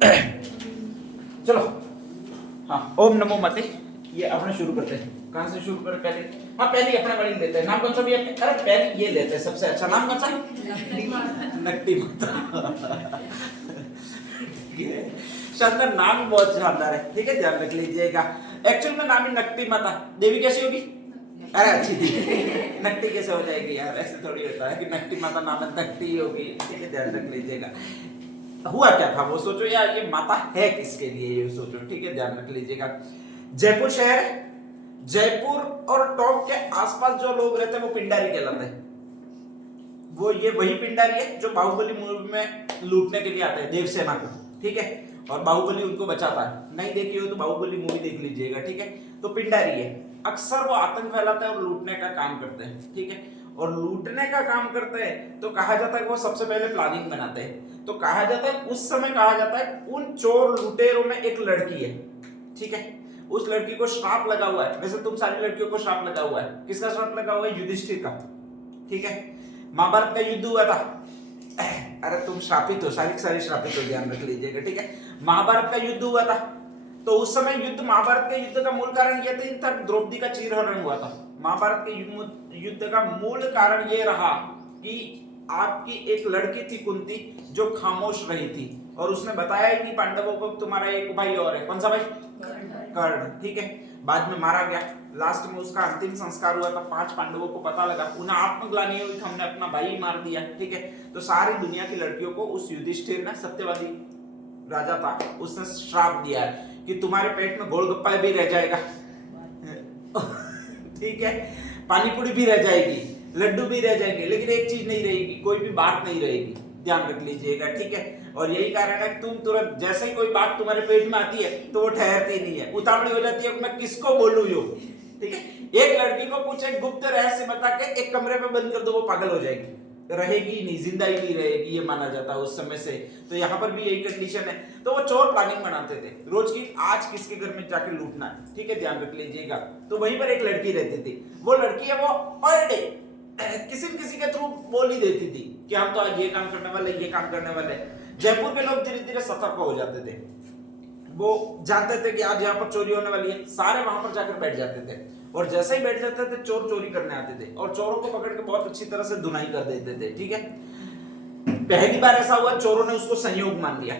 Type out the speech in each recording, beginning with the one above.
चलो हाँ, ओम नमो मते। ये अपने शुरू करते हैं। कहाँ से शुरू करें पहले? हाँ पहले अपना वाली लेते हैं। नाम कौन सा भी अपने? अरे पहले ये लेते हैं, सबसे अच्छा नाम कौन सा? नकटी माता। शानदार नाम, बहुत शानदार है। ठीक है, ध्यान रख लीजिएगा। एक्चुअल में नाम ही नकटी माता। देवी कैसी होगी? अरे अच्छी थी। नकटी कैसे हो जाएगी यार? ऐसे थोड़ी होता है कि नकटी माता नाम है, नकटी होगी। ठीक है, ध्यान रख लीजिएगा। हुआ क्या था वो सोचो यार, ये माता है किसके लिए ये सोचो। ठीक है, ध्यान रख लीजिएगा। जयपुर शहर है, जयपुर और टॉप के आसपास जो लोग रहते हैं वो पिंडारी कहलाते हैं। वो ये वही पिंडारी है जो बाहुबली मूवी में लूटने के लिए आते हैं देवसेना को। ठीक है, और बाहुबली उनको बचाता है। नहीं देखी हो तो बाहुबली मूवी देख लीजिएगा। ठीक है, तो पिंडारी है। अक्सर वो आतंक फैलाते हैं और लूटने का काम करते हैं। ठीक है, और लूटने का काम करते हैं तो कहा जाता है कि वो सबसे पहले प्लानिंग बनाते हैं। तो कहा जाता है, उस समय कहा जाता है उन चोर लुटेरों में एक लड़की है। ठीक है, उस लड़की को श्राप लगा हुआ है। वैसे तुम सारी लड़कियों को श्राप लगा हुआ है। किसका श्राप लगा हुआ है? युधिष्ठिर का। ठीक है, महाभारत का युद्ध हुआ था। अरे तुम श्रापित हो, सारी श्रापित हो, ध्यान रख लीजिएगा। ठीक है, महाभारत का युद्ध हुआ था। तो उस समय युद्ध, महाभारत के युद्ध का मूल कारण यह था, द्रौपदी का चीरहरण हुआ था। महाभारत के युद्ध का मूल कारण यह रहा कि आपकी एक लड़की थी कुंती, जो खामोश रही थी और उसने बताया कि पांडवों को तुम्हारा एक भाई और है। कौन सा भाई? कर्ण। ठीक है, बाद में मारा गया। लास्ट में उसका अंतिम संस्कार हुआ था। 5 पांडवों को पता लगा, उन्हें आत्मग्लानि हुई, हमने अपना भाई मार दिया। ठीक है, तो सारी दुनिया की लड़कियों को उस युधिष्ठिर ने, सत्यवादी राजा था, उसने श्राप दिया है कि तुम्हारे पेट में गोलगप्पा भी रह जाएगा। ठीक है, पानी पूरी भी रह जाएगी, लड्डू भी रह जाएंगे, लेकिन एक चीज नहीं रहेगी, कोई भी बात नहीं रहेगी। ध्यान रख लीजिएगा। ठीक है, और यही कारण है, तुम तुरंत जैसे ही कोई बात तुम्हारे पेट में आती है तो वो ठहरती नहीं है, उतावली हो जाती है, मैं किसको बोलूं यो। ठीक है, एक लड़की को पूछे गुप्त रहस्य बता के एक कमरे में बंद कर दो, वो पागल हो जाएगी, रहेगी नहीं, जिंदा ही नहीं रहेगी, ये माना जाता है उस समय से। तो यहाँ पर भी यही कंडीशन है। तो वो चोर प्लानिंग बनाते थे रोज की, आज किसके घर में जाके लूटना है। ठीक है, ध्यान रख लीजिएगा। तो वहीं पर एक लड़की रहती थी। वो लड़की है, वो पर डे किसी के थ्रू बोल ही देती थी कि हम तो आज ये काम करने वाले, ये काम करने वाले। जयपुर के लोग धीरे धीरे सतर्क हो जाते थे। वो जानते थे कि आज यहाँ पर चोरी होने वाली है, सारे वहां पर जाकर बैठ जाते थे। और जैसे ही बैठ जाते थे, चोर चोरी करने आते थे और चोरों को पकड़ के बहुत अच्छी तरह से धुनाई कर देते थे। ठीक है, पहली बार ऐसा हुआ, चोरों ने उसको संयोग मान लिया।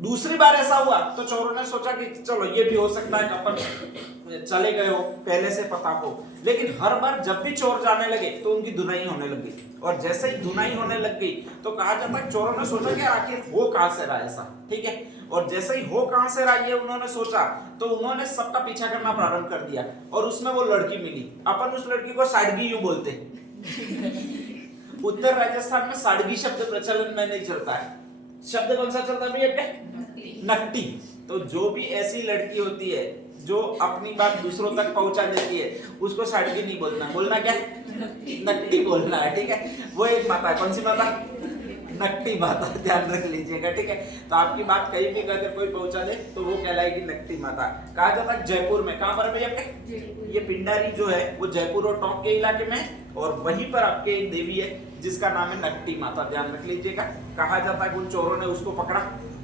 दूसरी बार ऐसा हुआ तो चोरों ने सोचा कि चलो ये भी हो सकता है, अपन चले गए हो, पहले से पता हो। लेकिन हर बार जब भी चोर जाने लगे तो उनकी धुनाई होने लगी, और जैसे ही धुनाई होने लग गई तो कहा जाता है चोरों ने सोचा कि आखिर हो कहां से रहा ऐसा। ठीक है, और जैसे ही हो कहां से रहा ये उन्होंने सोचा, तो उन्होंने सबका पीछा करना प्रारंभ कर दिया, और उसमें वो लड़की मिली। अपन उस लड़की को साडगी यूं बोलते हैं। उत्तर राजस्थान में साडगी शब्द प्रचलन में नहीं चलता है। शब्द कौन सा चलता है भैया? नकटी। तो जो भी ऐसी लड़की होती है जो अपनी बात दूसरों तक पहुंचा देती है, उसको साडगी नहीं बोलना। बोलना क्या? नकटी बोलना है। ठीक है, वो एक माता है। कौन सी माता? नकटी माता, ध्यान रख लीजिएगा। ठीक है, तो आपकी बात कहीं भी अगर कोई पहुंचा दे तो वो कहलाएगी नकटी माता। कहा जाता है जयपुर में। कहां पर भैया? ये पिंडारी जो है वो जयपुर और टॉप के इलाके में, और वहीं पर आपके एक देवी है जिसका नाम है नकटी माता। ध्यान रख लीजिएगा। कहा जाता है उन चोरों ने उसको पकड़ा।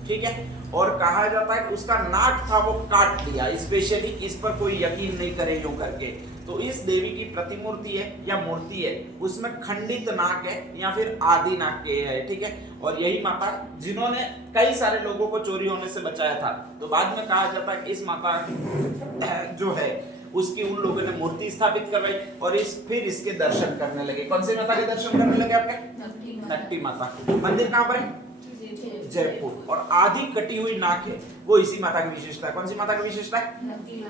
ठीक है, और कहा जाता है कि उसका नाक था वो काट दिया, स्पेशली इस पर कोई यकीन नहीं करे यूं करके। तो इस देवी की प्रतिमूर्ति है या मूर्ति है, उसमें खंडित नाक है या फिर आदि नाक के है। ठीक है, और यही माता जिन्होंने कई सारे लोगों को चोरी होने से बचाया था। तो बाद में कहा जाता है कि इस माता जो है उसकी उन लोगों ने मूर्ति स्थापित करवाई, और फिर इसके दर्शन करने लगे। कौन सी माता के दर्शन करने लगे आपके? नकटी माता। मंदिर कहां पर है? जयपुर। और आधी कटी हुई नाक है, वो इसी माता की विशेषता है। कौन सी माता की विशेषता है?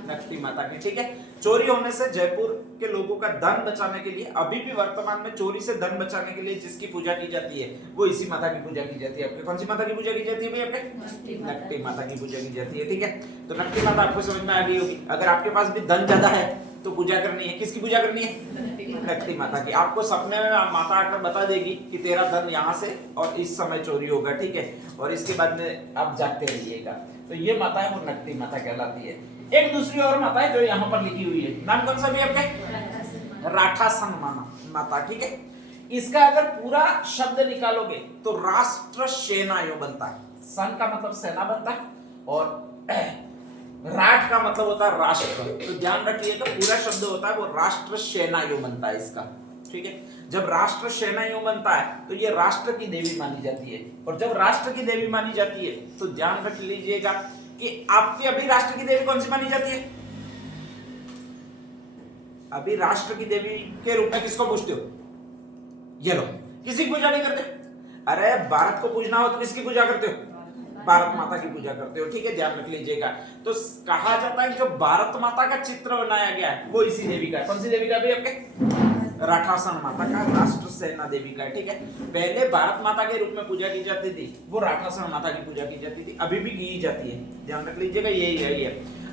नकटी माता की। ठीक है, चोरी होने से जयपुर के लोगों का धन बचाने के लिए, अभी भी वर्तमान में चोरी से धन बचाने के लिए जिसकी पूजा की जाती है वो इसी माता की पूजा की जाती है। आपके कौन सी माता की पूजा की जाती है भाई? आपके नकटी माता की पूजा की जाती है। ठीक है, तो नकटी माता आपको समझ में आ गई होगी। अगर आपके पास भी धन ज्यादा है तो पूजा करनी है, किसकी पूजा करनी है? नकटी माता की। आपको सपने में माता आकर बता देगी कि तेरा धन यहाँ से और इस समय चोरी होगा। ठीक है, और इसके बाद में आप जागते रहिएगा। तो ये माता है वो नकटी माता कहलाती है। एक दूसरी और माता है जो यहाँ पर लिखी हुई है, नाम कौन सा भी आपके? राठासन माता। ठीक है, इसका अगर पूरा शब्द निकालोगे तो राष्ट्र सेना यो बनता है। सन का मतलब सेना बनता है और राट का मतलब होता है राष्ट्र। तो ध्यान रखिएगा पूरा शब्द होता है वो राष्ट्र सेना योग बनता है इसका, ठीक है। जब राष्ट्र सेना योग बनता है तो ये राष्ट्र की देवी मानी जाती है, और जब राष्ट्र की देवी मानी जाती है तो ध्यान रख लीजिएगा कि आपके अभी राष्ट्र की देवी कौन सी मानी जाती है? अभी राष्ट्र की देवी के रूप में किसको पूछते हो? ये लो, किसी की पूजा नहीं करते। अरे भारत को पूजना हो तो किसकी पूजा करते हो? भारत माता की पूजा करते हो, ठीक है, ध्यान रख लीजिएगा। तो कहा जाता है जो भारत माता का चित्र बनाया गया है वो इसी देवी का है। कौन सी देवी का? भी आपके राठासन माता का, राष्ट्र सेना देवी का, ठीक है। पहले भारत माता के रूप में पूजा की जाती थी, वो राठासन माता की पूजा की जाती थी, अभी भी की जाती है, ध्यान रख लीजिएगा। यही है।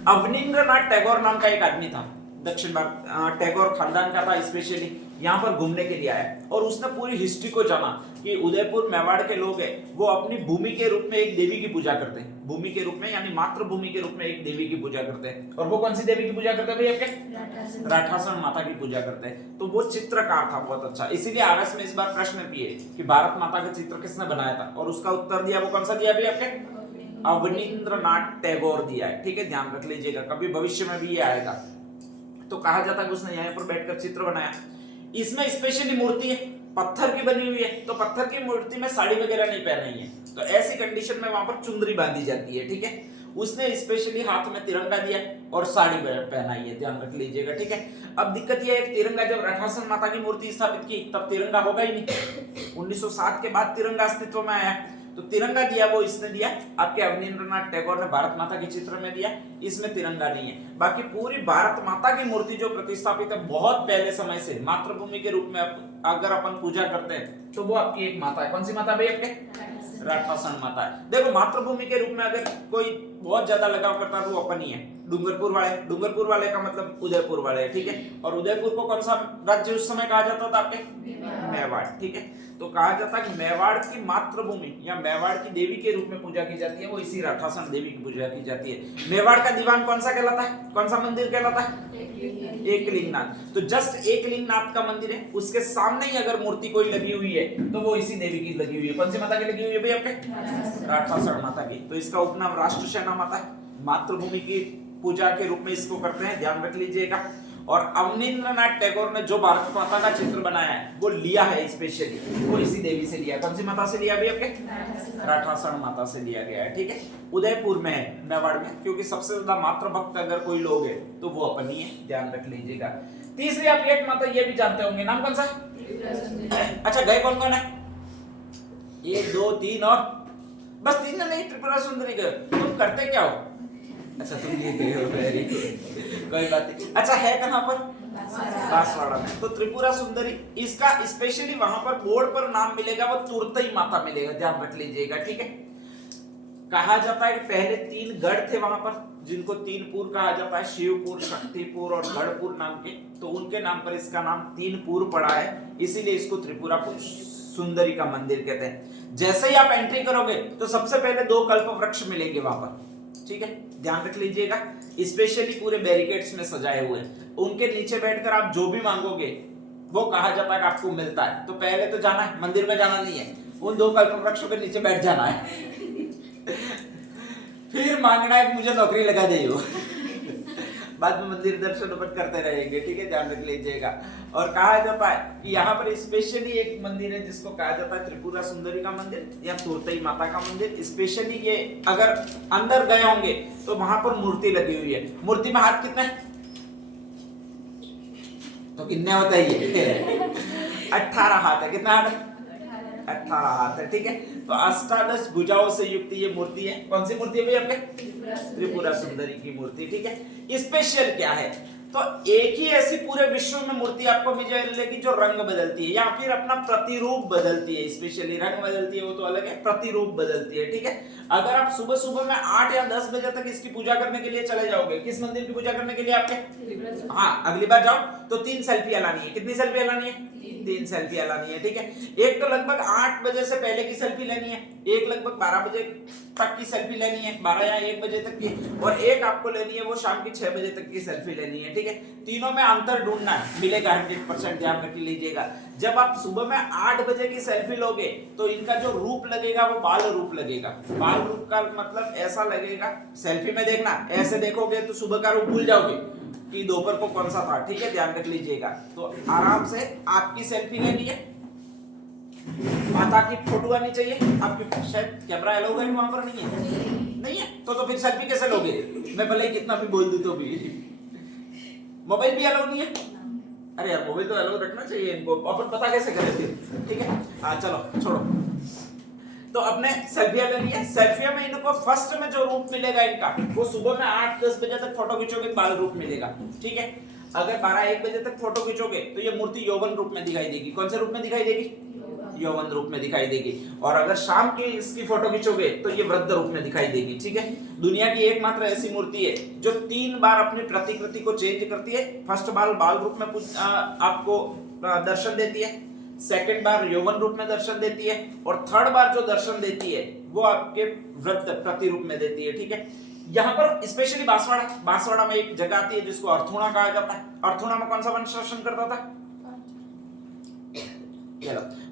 अवनींद्रनाथ टैगोर नाम का एक आदमी था, दक्षिण भारत टैगोर खानदान का था, स्पेशली यहाँ पर घूमने के लिए आया और उसने पूरी हिस्ट्री को जाना कि उदयपुर मेवाड़ के लोग हैं वो अपनी भूमि के रूप में एक देवी की पूजा करते हैं, भूमि के रूप में यानी मातृभूमि के रूप में एक देवी की पूजा करते हैं। और वो कौन सी देवी की पूजा करते हैं भाई? आपके राठासन माता की पूजा करते हैं। तो वो चित्रकार था बहुत अच्छा, इसीलिए आरएस में इस बार प्रश्न किए कि भारत माता का चित्र किसने बनाया था, और उसका उत्तर दिया वो कौन सा दिया भाई? आपके अवनींद्रनाथ टैगोर दिया है, ठीक है, ध्यान रख लीजिएगा, कभी भविष्य में भी ये आएगा। तो कहा जाता है कि उसने यहाँ पर बैठकर चित्र बनाया। इसमें स्पेशली मूर्ति है, पत्थर की बनी हुई है, तो पत्थर की मूर्ति में साड़ी वगैरह नहीं पहनाई है, तो ऐसी कंडीशन में वहां पर चुंदरी बांधी जाती है, ठीक है। उसने स्पेशली हाथ में तिरंगा दिया और साड़ी पहनाई है, ध्यान रख लीजिएगा, ठीक है। अब दिक्कत यह है तिरंगा जब राठासन माता की मूर्ति स्थापित की तब तिरंगा होगा ही नहीं। 1907 के बाद तिरंगा अस्तित्व में आया, तो तिरंगा दिया वो इसने दिया, आपके अवनींद्रनाथ टैगोर ने भारत माता के चित्र में दिया, इसमें तिरंगा नहीं है। बाकी पूरी भारत माता की मूर्ति जो प्रतिस्थापित है बहुत पहले समय से मातृभूमि के रूप में अगर अपन पूजा करते हैं तो वो आपकी एक माता है। कौन सी माता भाई? आपके राठासन माता है। देखो मातृभूमि के रूप में अगर कोई बहुत ज्यादा लगाव करता है तो वो अपन ही है, डूंगरपुर वाले का मतलब उदयपुर वाले, ठीक है। और उदयपुर को कौन सा राज्य उस समय कहा जाता था? आपके मेवाड़, ठीक है। तो कहा जाता है कि मेवाड़ की मातृभूमि या मेवाड़ की देवी के रूप में पूजा की जाती है, वो इसी राठासन देवी की पूजा की जाती है। मेवाड़ का दीवान कौन सा कहलाता है? कौन सा मंदिर कहलाता है? एकलिंगनाथ। तो जस्ट एकलिंगनाथ का मंदिर है, उसके सामने ही अगर मूर्ति कोई लगी हुई है तो वो इसी देवी की लगी हुई है। कौन सी माता की लगी हुई है भाई? आपके राठासन माता की। तो इसका उपनाम राष्ट्र सेना माता है, मातृभूमि की पूजा के रूप में इसको करते हैं, ध्यान रख लीजिएगा। और अवनींद्रनाथ टैगोर ने जो भारत माता का चित्र बनाया है वो लिया है स्पेशली, वो इसी देवी से लिया। कौन सी माता से लिया भी? आपके राठासन माता से लिया गया है, ठीक है। उदयपुर में है, मेवाड़ में, क्योंकि सबसे ज्यादा मातृ भक्त अगर कोई लोग है तो वो अपन ही है, ध्यान रख लीजिएगा। तीसरी आपकी एक माता ये भी जानते होंगे, नाम कौन सा? अच्छा, गए कौन कौन है? 1 2 3 और बस 3 नहीं, त्रिपुरा सुंदरी गए। तुम करते क्या हो? अच्छा तुम ये गए हो, वेरी गुड, कोई बात नहीं। अच्छा है कहाँ पर? बांसवाड़ा में। तो त्रिपुरा सुंदरी, इसका स्पेशली वहां पर बोर्ड पर नाम मिलेगा वो तुरतई माता मिलेगा, ध्यान रख लीजिएगा, ठीक है। कहा जाता है कि पहले 3 गढ़ थे वहां पर जिनको 3पुर कहा जाता है, शिवपुर, शक्तिपुर और गढ़पुर नाम के, तो उनके नाम पर इसका नाम 3पुर पड़ा है, इसीलिए इसको त्रिपुरा सुंदरी का मंदिर कहते हैं। जैसे ही आप एंट्री करोगे तो सबसे पहले 2 कल्प वृक्ष मिलेंगे वहां पर, ठीक है, ध्यान रख लीजिएगा। स्पेशली पूरे बैरिकेड्स में सजाए हुए, उनके नीचे बैठकर आप जो भी मांगोगे वो कहा जाता है कि आपको मिलता है। तो पहले तो जाना है, मंदिर में जाना नहीं है, उन 2 कल्प वृक्षों के नीचे बैठ जाना है फिर मांगना है कि मुझे नौकरी लगा दे बाद में मंदिर दर्शन अपन करते रहेंगे, ठीक है, ध्यान रख लीजिएगा। और कहा जाता है कि यहाँ पर स्पेशली एक मंदिर है जिसको कहा जाता है त्रिपुरा सुंदरी का मंदिर या तुरतई माता का मंदिर। स्पेशली ये अगर अंदर गए होंगे तो वहां पर मूर्ति लगी हुई है, मूर्ति में हाथ कितने? तो कितने होता है ये? 18 हाथ है। कितना हाथ है? 18 हाथ है, ठीक है। तो अष्टादश भुजाओं से युक्त ये मूर्ति है। कौन सी मूर्ति है भाई? आपके त्रिपुरा सुंदरी की मूर्ति, ठीक है। स्पेशल क्या है? तो एक ही ऐसी पूरे विश्व में मूर्ति आपको मिलेगी जो रंग बदलती है या फिर अपना प्रतिरूप बदलती है। स्पेशली रंग बदलती है वो तो अलग है, प्रतिरूप बदलती है, ठीक है। अगर आप सुबह सुबह में 8 या 10 बजे तक इसकी पूजा करने के लिए चले जाओगे, किस मंदिर की पूजा करने के लिए? आपके हाँ, अगली बार जाओ तो 3 सेल्फी लानी है। कितनी सेल्फी लानी है? तीन सेल्फियां लानी है, ठीक है। एक तो लगभग 8 बजे से पहले की सेल्फी लेनी है, एक लगभग 12 बजे तक की सेल्फी लेनी है, 12 या 1 बजे तक की, और एक आपको लेनी है वो शाम की 6 बजे तक की सेल्फी लेनी है, ठीक है। तीनों में अंतर ढूंढना है, मिलेगा 100%, ध्यान रख लीजिएगा। जब आप सुबह में 8 बजे की सेल्फी लोगे तो इनका जो रूप लगेगा वो बाल रूप लगेगा। बाल रूप का मतलब ऐसा लगेगा, सेल्फी में देखना, ऐसे देखोगे तो सुबह का रूप भूल जाओगे कि दोपहर को कौन सा था, ठीक है, ध्यान रख लीजिएगा। तो आराम से आपकी सेल्फी लेनी है, माता की फोटो आनी चाहिए आपकी, शायद कैमरा अलाउ है वहां पर, नहीं है तो फिर सेल्फी कैसे लोगे? मैं भले ही कितना भी बोल दूं तो भी। मोबाइल भी अलाउ नहीं है? अरे यार मोबाइल तो अलाउ रखना चाहिए इनको, अपन पता कैसे करें फिर, ठीक है। चलो छोड़ो। तो अपने सेल्फिया ले लिए, सेल्फिया में इनको फर्स्ट में जो रूप मिलेगा इनका, वो सुबह में 8-10 बजे तक फोटो खींचोगे तो बाल रूप मिलेगा, ठीक है। अगर 12-1 बजे तक फोटो खींचोगे तो ये मूर्ति यौवन रूप में दिखाई देगी। कौन से रूप में दिखाई देगी? यौवन रूप में दिखाई देगी। और अगर शाम की इसकी फोटो खींचोगे तो ये वृद्ध रूप में दिखाई देगी, ठीक है। दुनिया की एकमात्र ऐसी मूर्ति है जो 3 बार अपनी प्रतिकृति को चेंज करती है। फर्स्ट बार बाल रूप में आपको दर्शन देती है, सेकंड बार यौवन रूप में दर्शन देती है, और थर्ड बार जो दर्शन देती है वो आपके वृद्ध प्रतिरूप में देती है, ठीक है। यहाँ पर स्पेशली बांसवाड़ा में एक जगह आती है जिसको अर्थुणा कहा जाता है। अर्थुणा में कौन सा वंश शासन करता था?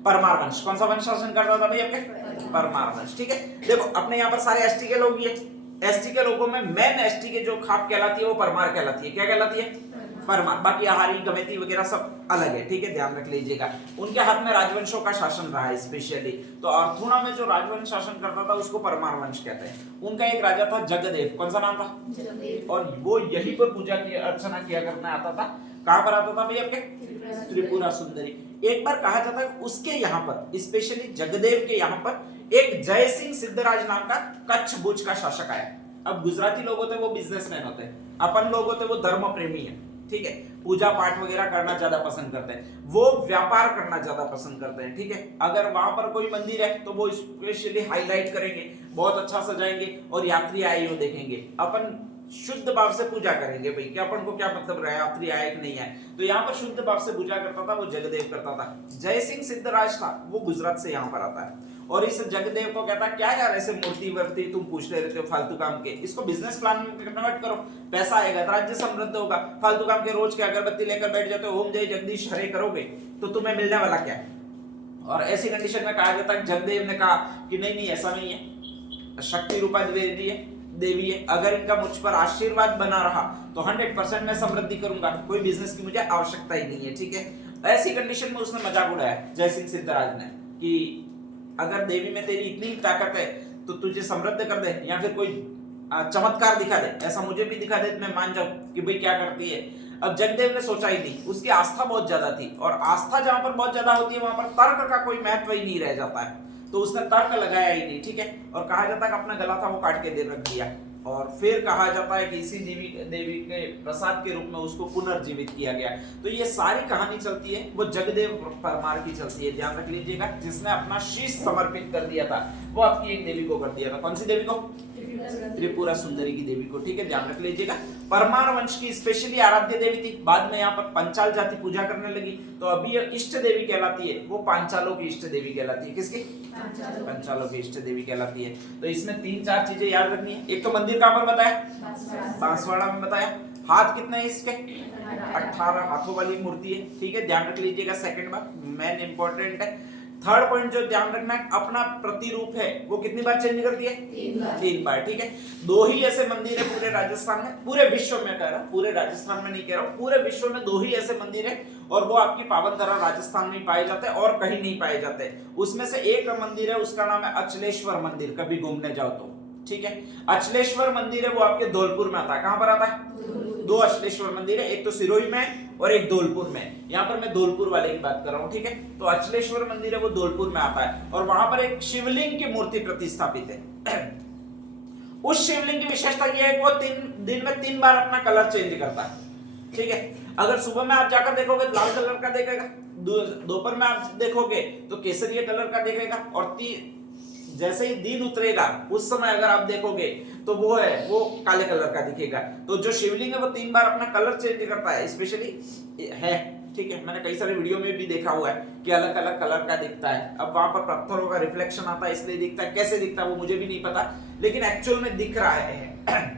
परमार वंश। कौन सा वंश शासन करता था भाई? आपके परमार वंश, ठीक है। देखो अपने यहाँ पर सारे एसटी के लोग ही है, एसटी के लोगों में मेन एसटी के जो खाप कहलाती है वो परमार कहलाती है। क्या कहलाती है? परमार। बाकी आहारी गमेती वगैरह सब अलग है, ठीक है, ध्यान रख लीजिएगा। उनके हाथ में राजवंशों का शासन रहा है स्पेशली। तो अर्थुणा में जो राजवंश शासन करता था उसको परमार वंश कहते हैं। उनका एक राजा था जगदेव। कौन सा नाम था? जगदेव। और वो यहीं पर पूजा की अर्चना किया करने आता था। कहां पर आता था भाई? आपके त्रिपुरा सुंदरी। एक बार कहा जाता है उसके यहाँ पर, स्पेशली जगदेव के यहाँ पर एक जय सिंह सिद्धराज नाम का कच्छ भुज का शासक आया। अब गुजराती लोग होते वो बिजनेसमैन होते हैं, अपन लोग होते वो धर्म प्रेमी है, ठीक है, पूजा पाठ वगैरह करना ज्यादा पसंद करते हैं, वो व्यापार करना ज्यादा पसंद करते हैं, ठीक है। अगर वहां पर कोई मंदिर है तो वो स्पेशली हाईलाइट करेंगे, बहुत अच्छा सजाएंगे और यात्री आए हो देखेंगे। अपन शुद्ध भाव से पूजा करेंगे भाई, क्या अपन को क्या मतलब रहा यात्री आए कि नहीं आए। तो यहाँ पर शुद्ध भाव से पूजा करता था वो जगदेव करता था। जय सिंह सिद्धराज था वो गुजरात से यहाँ पर आता है और इस जगदेव को कहता क्या यार ऐसे मूर्ति वर्ती तुम पूछते रहते हो फालतू काम के, इसको बिजनेस प्लान में कन्वर्ट करो, पैसा आएगा, राज्य समृद्ध होगा। फालतू काम के रोज के अगरबत्ती लेकर बैठ जाते हो, ओम जय जगदीश हरे करोगे तो तुम्हें मिलने वाला क्या है। और ऐसी कंडीशन में कहा जाता है जगदेव ने कहा कि नहीं ऐसा नहीं है, शक्ति रूपा देवी है, अगर इनका मुझ पर आशीर्वाद बना रहा तो 100% मैं समृद्धि करूंगा, कोई बिजनेस की मुझे आवश्यकता ही नहीं है, ठीक है। ऐसी कंडीशन में उसने मजाक उड़ाया जय सिंह सिद्धराज ने कि अगर देवी में तेरी इतनी ताकत है तो तुझे समृद्ध कर दे या फिर कोई चमत्कार दिखा दे, ऐसा मुझे भी दिखा दे, मैं मान जाऊं कि भाई क्या करती है। अब जगदेव ने सोचा ही नहीं, उसकी आस्था बहुत ज्यादा थी और आस्था जहां पर बहुत ज्यादा होती है वहां पर तर्क का कोई महत्व ही नहीं रह जाता है, तो उसने तर्क लगाया ही नहीं, ठीक है। और कहा जाता है कि अपना गला था वो काट के दे रख दिया और फिर कहा जाता है कि इसी देवी के प्रसाद के रूप में उसको पुनर्जीवित किया गया। तो ये सारी कहानी चलती है वो जगदेव परमार की चलती है, ध्यान रख लीजिएगा। जिसने अपना शीश समर्पित कर दिया था वो आपकी एक देवी को कर दिया था। कौन सी देवी को? त्रिपुरा सुंदरी की देवी को, ठीक है, ध्यान रख लीजिएगा। परमार वंश की स्पेशली आराध्य देवी थी, बाद में यहाँ पर पंचाल जाति पूजा करने लगी, तो अभी ये इष्ट देवी कहलाती है, वो पांचालों की इष्ट देवी कहलाती है। किसकी? पंचालों की इष्ट देवी कहलाती है। तो इसमें 3-4 चीजें याद रखनी है। एक तो मंदिर कहां पर बताया? बांसवाड़ा में बताया। हाथ कितने हैं इसके? 18 हाथों वाली मूर्ति है, ठीक है, ध्यान रख लीजिएगा। सेकंड बात मेन इंपॉर्टेंट है। थर्ड पॉइंट जो ध्यान रखना है, अपना प्रतिरूप है वो कितनी बार चेंज करती है? 3 बार, ठीक है। 2 ही ऐसे मंदिर है पूरे राजस्थान में, पूरे विश्व में कह रहा हूं, पूरे राजस्थान में नहीं कह रहा हूं, पूरे विश्व में 2 ही ऐसे मंदिर है और वो आपकी पावन धरा राजस्थान में पाए जाते हैं और कहीं नहीं पाए जाते। उसमें से एक मंदिर है उसका नाम है अचलेश्वर मंदिर, कभी घूमने जाओ तो, ठीक है। अचलेश्वर मंदिर है वो आपके धौलपुर में आता है। कहां पर आता है? 2 अचलेश्वर मंदिर है, एक तो सिरोही में और एक धौलपुर में। यहाँ पर मैं धौलपुर वाले की बात कर रहा हूँ, ठीक है। तो अचलेश्वर मंदिर है वो धौलपुर में आता है और वहां पर एक शिवलिंग की मूर्ति प्रतिष्ठापित है। उस शिवलिंग की विशेषता यह है कि वो दिन में 3 बार अपना कलर चेंज करता है, ठीक है। अगर सुबह में आप जाकर देखोगे तो लाल कलर का देखेगा, दोपहर में आप देखोगे तो केसरिया कलर का देखेगा और जैसे ही दिन उतरेगा उस समय अगर आप देखोगे तो वो काले कलर का दिखेगा। तो जो शिवलिंग है वो 3 बार अपना कलर चेंज करता है, स्पेशली है ठीक है, मैंने कई सारे वीडियो में भी देखा हुआ है कि अलग अलग कलर का दिखता है। अब वहां पर पत्थरों का रिफ्लेक्शन आता है इसलिए दिखता है, कैसे दिखता है वो मुझे भी नहीं पता, लेकिन एक्चुअल में दिख रहा है।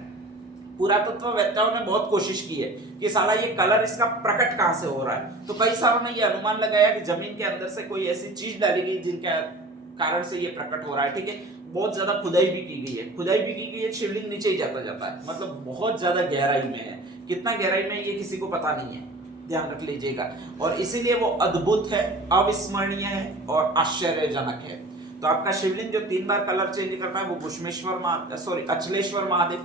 पुरातत्ववेत्ताओं ने बहुत कोशिश की है कि साला ये कलर इसका प्रकट कहां से हो रहा है। तो कई सारों ने ये अनुमान लगाया कि जमीन के अंदर से कोई ऐसी चीज डाली गई जिनके कारण से ये प्रकट हो रहा है। ठीक है, बहुत ज्यादा खुदाई भी की गई है, शिवलिंग नीचे ही जाता जाता है, मतलब बहुत ज्यादा गहराई में है। कितना गहराई में ये किसी को पता नहीं है, ध्यान रख लीजिएगा। और इसीलिए वो अद्भुत है, अविस्मरणीय है और आश्चर्यजनक है। तो आपका शिवलिंग जो 3 बार कलर चेंज करता है वो अचलेश्वर महादेव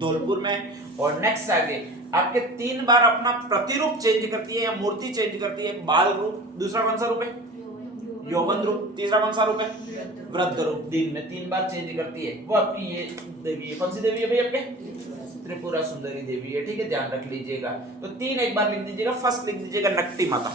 धौलपुर में। और नेक्स्ट आगे आपके 3 बार अपना प्रतिरूप चेंज करती है या मूर्ति चेंज करती है। बाल रूप, दूसरा कौन सा रूप है? यौवन रूप, तीसरा कौन सा रूप है? वृद्ध रूप। दिन में 3 बार चेंज करती है। वो आपकी ये देवी है, कौन सी देवी है भाई आपके? त्रिपुरा सुंदरी देवी है। ठीक है, ध्यान रख लीजिएगा। तो 3 एक बार लिख दीजिएगा। फर्स्ट लिख दीजिएगा नकटी माता।